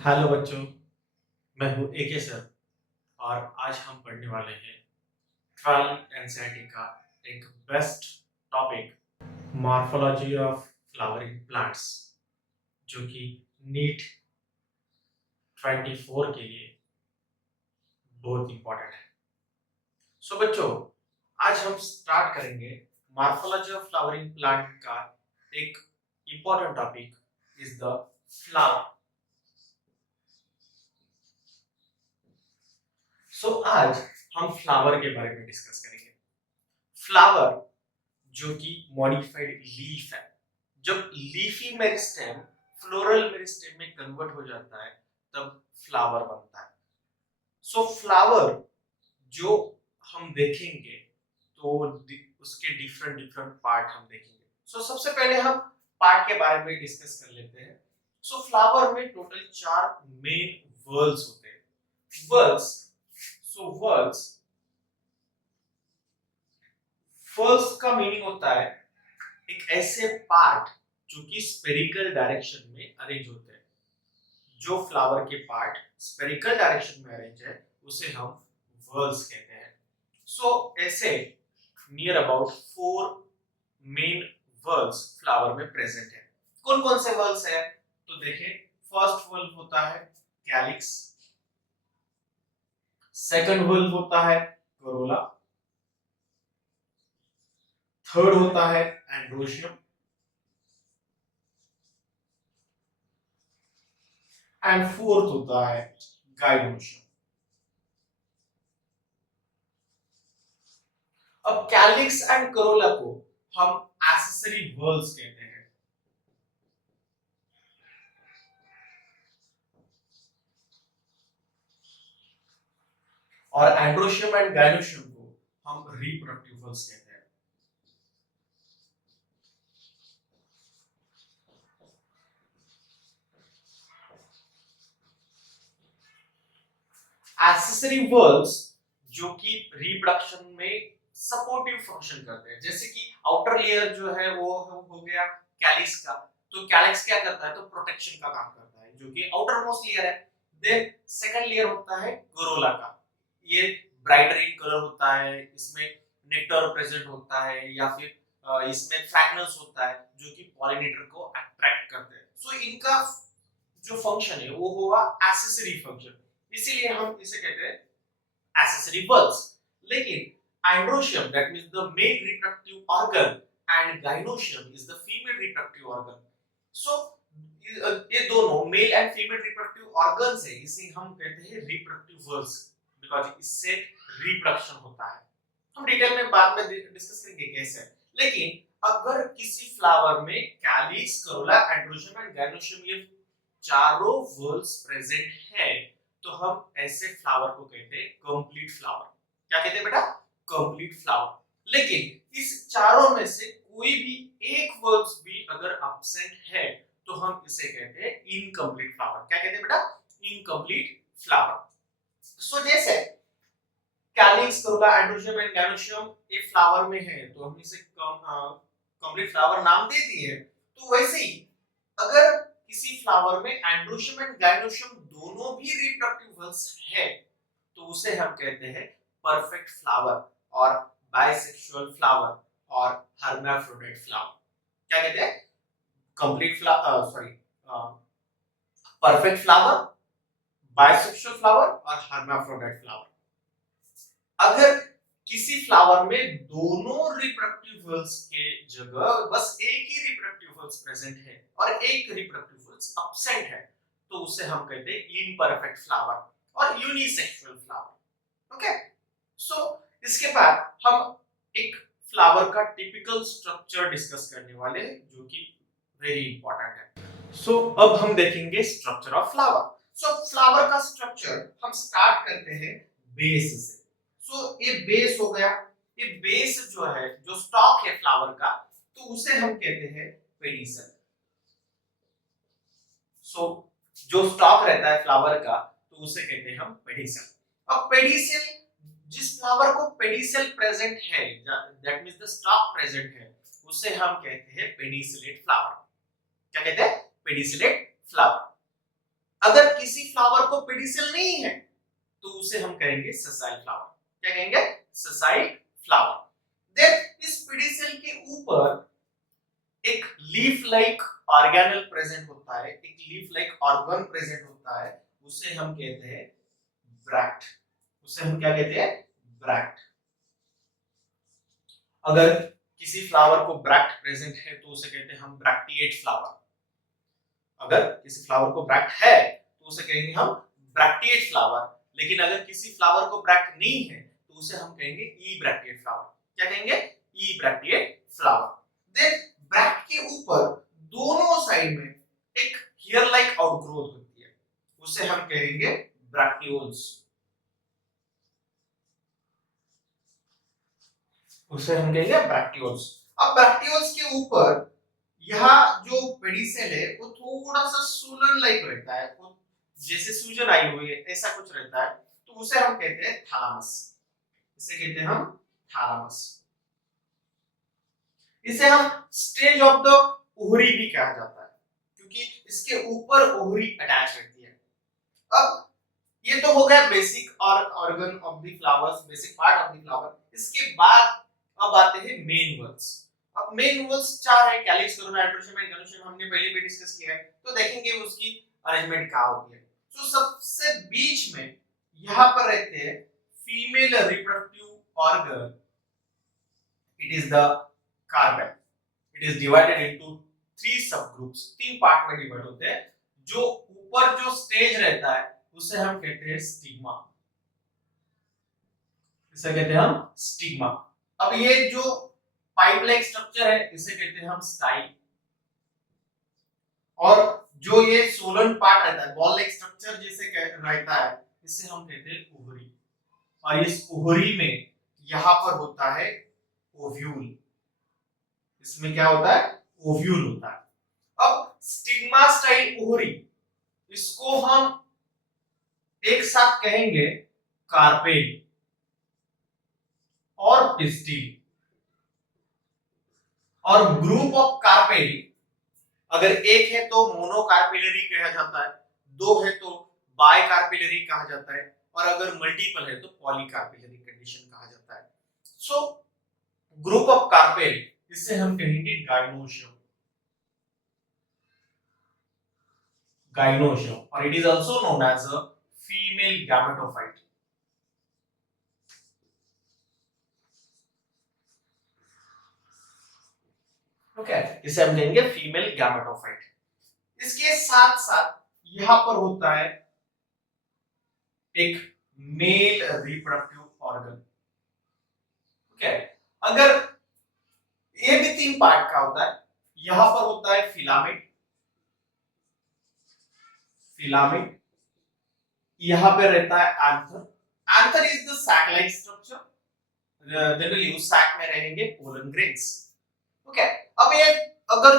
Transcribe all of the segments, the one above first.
Hello बच्चों, मैं हूँ एके सर और आज हम पढ़ने वाले हैं 12 एनसीईआरटी का एक best topic morphology of flowering plants जो कि नीट 24 के लिए बहुत इंपॉर्टेंट है। सो बच्चों, आज हम स्टार्ट करेंगे मॉर्फोलॉजी ऑफ फ्लावरिंग प्लांट का एक important topic is the flower. So आज हम फ्लावर के बारे में डिस्कस करेंगे। फ्लावर जो कि मॉडिफाइड लीफ है। जब लीफी मेरिस्टेम फ्लोरल मेरिस्टेम में कन्वर्ट हो जाता है तब फ्लावर बनता है। सो फ्लावर जो हम देखेंगे तो उसके डिफरेंट डिफरेंट पार्ट हम देखेंगे। सो सबसे पहले हम पार्ट के बारे में डिस्कस कर लेते हैं। सो फ्लावर में टोटल 4 मेन वर्ल्स होते हैं। वर्ल्स फर्स्ट का मीनिंग होता है एक ऐसे पार्ट जो कि स्फेरिकल डायरेक्शन में अरेंज होते हैं। जो फ्लावर के पार्ट स्फेरिकल डायरेक्शन में अरेंज है उसे हम वर्ल्स कहते हैं। सो ऐसे near about 4 main whorls flower में प्रेजेंट है। कौन कौन से वर्ल्स है तो देखें। फर्स्ट वर्ल होता है कैलिक्स, सेकंड वर्ल होता है कोरोला, थर्ड होता है एंड्रोशियम एंड फोर्थ होता है गाइनोशियम। अब कैलिक्स एंड करोला को हम एक्सेसरी वर्ल्स कहते हैं। और एंड्रोशियम एंड गाइनोशियम को हम रिप्रोडक्टिव वर्ल्स कहते हैं। एक्सेसरी वर्ल्स जो कि रिप्रोडक्शन में सपोर्टिव फंक्शन करते हैं, जैसे कि आउटर लेयर जो है वो हो गया कैलिक्स का। तो कैलिक्स क्या करता है तो प्रोटेक्शन का काम करता है जो कि आउटर मोस्ट लेयर है। देन सेकंड लेयर होता है कोरोला का। ये ब्राइट रेड कलर होता है, इसमें नेक्टर प्रेजेंट होता है या फिर इसमें फ्रेगनेंस होता है जो कि पॉलिनेटर को अट्रैक्ट करते हैं। सो इनका जो फंक्शन है वो हुआ एक्सेसरी फंक्शन, इसीलिए हम इसे कहते हैं accessory bulbs। लेकिन androecium that means the male reproductive organ and gynoecium is the female reproductive organ। so ये दोनों male and female reproductive organs है, इसे हम कहते हैं रिप्रोडक्टिव वर्ल्स बिकॉज़ इससे रिप्रोडक्शन होता है। हम डिटेल में बाद में डिस्कस करेंगे कैसे। लेकिन अगर किसी फ्लावर में calyx, corolla, androecium and gynoecium ये चारों वर्ल्स प्रेजेंट है तो हम ऐसे फ्लावर को कहते हैं कंप्लीट फ्लावर। क्या कहते हैं बेटा? Complete flower. लेकिन इस चारों में से कोई भी एक वर्ड्स भी अगर एब्सेंट है तो हम इसे कहते हैं इनकम्प्लीट फ्लावर। क्या कहते हैं बेटा? Incomplete flower. सो जैसे calyx, corolla, androecium and gynoecium ये फ्लावर में है तो हम इसे कंप्लीट फ्लावर नाम दे दिए। तो वैसे ही अगर किसी फ्लावर में एंड्रोशियम एंड गाइनोशियम दोनों भी रिप्रोडक्टिव वर्ल्स है तो उसे हम कहते हैं परफेक्ट फ्लावर और बाइसेक्सुअल फ्लावर और हर्माफ्रोडाइट फ्लावर। क्या कहते हैं? Complete flower, sorry, perfect flower, bisexual flower और हर्माफ्रोडाइट फ्लावर। अगर किसी फ्लावर में दोनों रिप्रोडक्टिव वर्ल्स के जगह बस एक ही रिप्रोडक्टिव वर्ल्स प्रेजेंट है और एक रिप्रोडक्टिव वर्ल्स एब्सेंट है तो उसे हम कहते हैं इम्परफेक्ट फ्लावर और यूनिसेक्सुअल फ्लावर। ओके, सो इसके बाद हम एक फ्लावर का टिपिकल स्ट्रक्चर डिस्कस करने वाले हैं जो कि वेरी इंपॉर्टेंट है। सो अब हम देखेंगे structure of flower. So flower का स्ट्रक्चर हम स्टार्ट करते हैं बेस से। सो ये बेस हो गया। ये बेस जो है, जो स्टॉक है फ्लावर का, तो उसे हम कहते हैं पेडिसल। सो जो स्टॉक रहता है फ्लावर का तो उसे कहते हैं हम पेडिसल। अब पेडिसल, जिस फ्लावर को पेडिसल प्रेजेंट है, that means the stalk present है, उसे हम कहते हैं पेडिसलेट फ्लावर। क्या कहते हैं? Pedicellate flower. अगर किसी फ्लावर को पेडिसल नहीं है तो उसे हम कहेंगे सेसाइल फ्लावर। क्या कहेंगे? Sessile flower. देन इस पेडिसल के ऊपर एक लीफ लाइक ऑर्गेनल प्रेजेंट होता है, एक लीफ लाइक ऑर्गन प्रेजेंट होता है, उसे हम कहते हैं ब्रैक्ट। उसे हम क्या कहते हैं? ब्रैक्ट। अगर किसी फ्लावर को ब्रैक्ट प्रेजेंट है तो उसे कहते हैं हम ब्रैक्टिएट फ्लावर। अगर किसी फ्लावर को ब्रैक्ट है तो उसे कहेंगे हम ब्रैक्टिएट फ्लावर। लेकिन अगर किसी फ्लावर को ब्रैक्ट नहीं है तो उसे हम कहेंगे ई ब्रैक्टिएट फ्लावर। क्या कहेंगे? ई ब्रैक्टिएट फ्लावर। देन ब्रैक्ट के ऊपर दोनों साइड में एक हेयर लाइक आउटग्रोथ होती है, उसे हम कहेंगे ब्रैक्टियोल्स। उसे हम कहेंगे ब्रैक्टियोल्स। अब ब्रैक्टियोल्स के ऊपर यहाँ जो पेडिसेल है वो थोड़ा सा सूलन लाइक रहता है, जैसे सूजन आई हुई है ऐसा कुछ रहता है, तो उसे हम कहते हैं थैलामस। इसे कहते हैं हम थैलामस। इसे हम स्टेज ऑफ द ओवरी भी कहा जाता है क्योंकि इसके ऊपर ओवरी अटैच रहती है। अब ये तो हो गया बेसिक और organ of the flowers, basic part of the flower. इसके बाद अब आते हैं मेन वर्ड्स। अब मेन वर्ड्स चार है, कैलिक्स, कोरोना, एंड्रोशियम एंड गनोशियम, हमने पहले भी डिस्कस किया है, तो देखेंगे उसकी अरेंजमेंट क्या होती है। तो सबसे बीच में यहां पर रहते हैं female reproductive organ, it is the carpel. It is divided into 3 सब ग्रुप्स, 3 पार्ट में डिवाइड होते हैं। जो ऊपर जो स्टेज रहता है उसे हम कहते हैं स्टिग्मा। इसे कहते हैं हम स्टिग्मा। अब ये जो पाइप लाइक स्ट्रक्चर है इसे कहते हैं हम स्टाइल, और जो ये सोलन पार्ट रहता है, बॉल लाइक स्ट्रक्चर जिसे रहता है, इसे हम कहते हैं ओवरी। और इस ओवरी में यहां पर होता है ओव्यूल। इसमें क्या होता है? ओव्यूल होता है। अब स्टिग्मा स्टाइल ओवरी, इसको हम एक साथ कहेंगे कार्पेल और पिस्टिल। और ग्रुप ऑफ कार्पेल, अगर एक है तो मोनोकार्पेलरी कहा जाता है, दो है तो बाइकार्पेलरी कहा जाता है, और अगर मल्टीपल है तो पॉलीकार्पेलरी कंडीशन कहा जाता है। सो ग्रुप ऑफ कार्पेल, इसे हम कहेंगे गाइनोशियम। गाइनोशियम, और it is also known as a female gametophyte. Okay, इसे हम कहेंगे फीमेल गैमेटोफाइट। इसके साथ साथ यहां पर होता है एक मेल रिप्रोडक्टिव ऑर्गन। ओके, अगर ये भी 3 पार्ट का होता है, यहां पर होता है फिलामेंट। फिलामेंट, यहां पे रहता है anther. Anther is the sac like structure, generally उस सैक में रहेंगे पोलन ग्रेन्स। ओके, अब ये अगर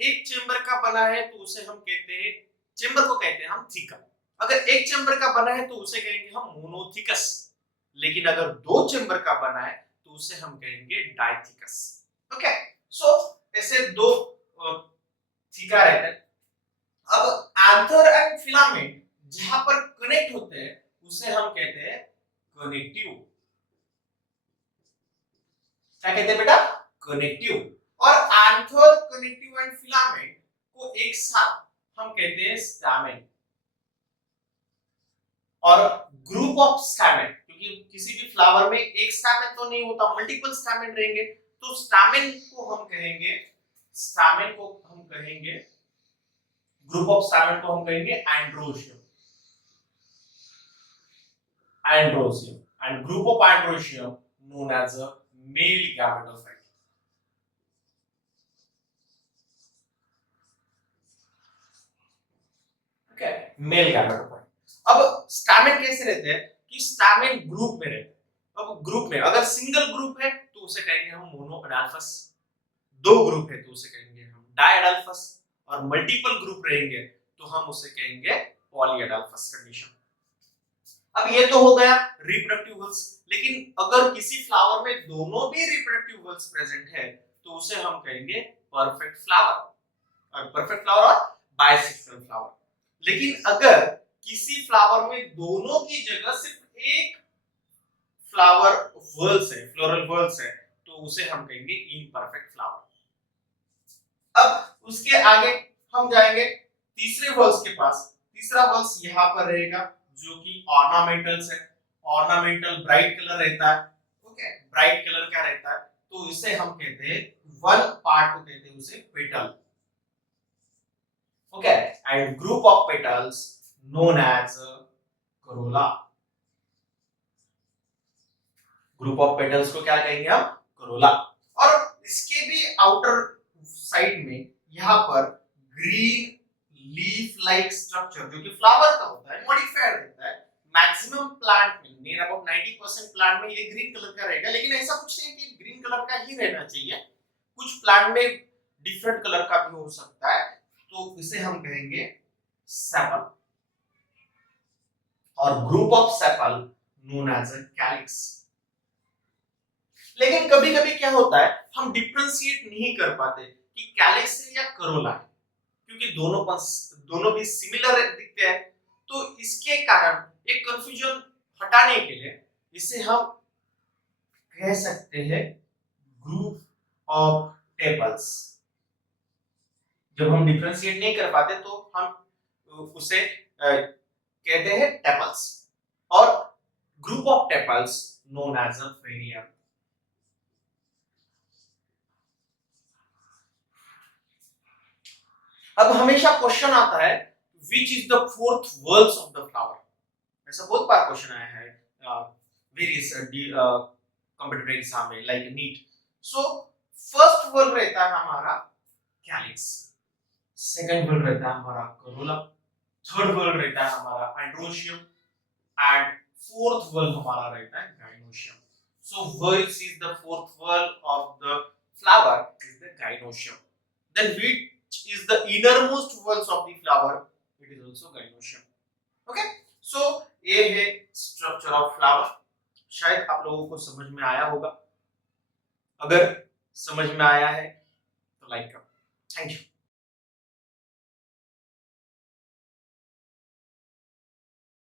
एक चेंबर का बना है तो उसे हम कहते हैं, चेंबर को कहते हैं हम थीकम। अगर एक चेंबर का बना है तो उसे कहेंगे हम मोनोथिकस। लेकिन अगर 2 चेंबर का बना है तो उसे हम कहेंगे डाइथिकस। ओके, सो ऐसे 2 थीका रहते हैं। अब एंथर एंड फिलामेंट जहां पर कनेक्ट होते हैं उसे हम कहते हैं कनेक्टिव। क्या कहते हैं बेटा? कनेक्टिव। और एंथर, कनेक्टिव एंड फिलामेंट को एक साथ हम कहते हैं स्टैमेन। और ग्रुप ऑफ स्टैमेन, क्योंकि किसी भी फ्लावर में एक स्टैमेन तो नहीं होता, मल्टीपल स्टैमेन रहेंगे, तो स्टैमेन को हम कहेंगे, स्टैमेन को हम कहेंगे, ग्रुप ऑफ स्टैमेन को हम कहेंगे androecium. Androecium, and group of androecium known as a male gametophyte. Okay, male gametophyte. अब स्टैमेन कैसे रहते हैं कि स्टैमेन ग्रुप में रहते हैं। अब ग्रुप में अगर सिंगल ग्रुप है तो उसे कहेंगे हम मोनोअडाल्फस, 2 ग्रुप है तो उसे कहेंगे हम डायअडाल्फस, और मल्टीपल ग्रुप रहेंगे तो हम उसे कहेंगे पॉलीअडाल्फस कंडीशन। अब ये तो हो गया रिप्रोडक्टिव वेल्स। लेकिन अगर किसी फ्लावर में दोनों भी रिप्रोडक्टिव वेल्स प्रेजेंट है तो उसे हम कहेंगे परफेक्ट फ्लावर, और परफेक्ट फ्लावर और बायसेक्सुअल फ्लावर। लेकिन अगर किसी फ्लावर में दोनों की जगह सिर्फ एक फ्लावर वर्ल्स है, फ्लोरल वर्ल्स है, तो उसे हम कहेंगे इम्परफेक्ट फ्लावर। अब उसके आगे हम जाएंगे तीसरे वर्ल्स के पास। तीसरा वर्ल्स यहाँ पर रहेगा जो कि ऑर्नामेंटल्स है। ऑर्नामेंटल ब्राइट कलर रहता है। ओके, ब्राइट कलर क्या रहता है, तो इसे हम कहते हैं वन पार्ट को कहते हैं उसे petal. Okay, and group of petals known as corolla. Group of petals को क्या कहेंगे हम, करोला। और इसके भी आउटर साइड में यहाँ पर ग्रीन लीफ लाइक स्ट्रक्चर जो कि फ्लावर का होता है, मॉडिफाइड रहता है। मैक्सिमम प्लांट में, नियर अबाउट 90% प्लांट में ये ग्रीन कलर का रहेगा, लेकिन ऐसा कुछ नहीं कि ग्रीन कलर का ही रहना चाहिए, कुछ प्लांट में डिफरेंट कलर का भी हो सकता है, तो इसे हम कहेंगे सेपल। और group of sepal known as a calyx. लेकिन कभी कभी क्या होता है, हम डिफरेंशिएट नहीं कर पाते कि कैलिक्स है या करोला है, क्योंकि दोनों भी सिमिलर दिखते हैं। तो इसके कारण एक कंफ्यूजन हटाने के लिए इसे हम कह सकते हैं ग्रुप ऑफ टेपल्स। जब हम डिफरेंशिएट नहीं कर पाते तो हम उसे कहते हैं टेपल्स। और group of tepals known as a perianth. अब हमेशा क्वेश्चन आता है which is the fourth whorls of the flower. ऐसा बहुत बार क्वेश्चन आया है वेरियस कॉम्पिटिटिव एग्जाम में, like NEET. So first whorl रहता है हमारा कैलिक्स, सेकंड वर्ल रहता है हमारा करोला, थर्ड वर्ल रहता है हमारा एंड्रोशियम, एंड फोर्थ वर्ल हमारा रहता है gynoecium. So which is the fourth whorl of the flower is the gynoecium. Then which is the innermost walls of the flower, it is also gynoecium. Okay, so ये है structure of flower. शायद आप लोगों को समझ में आया होगा। अगर समझ में आया है तो लाइक करो। Thank you.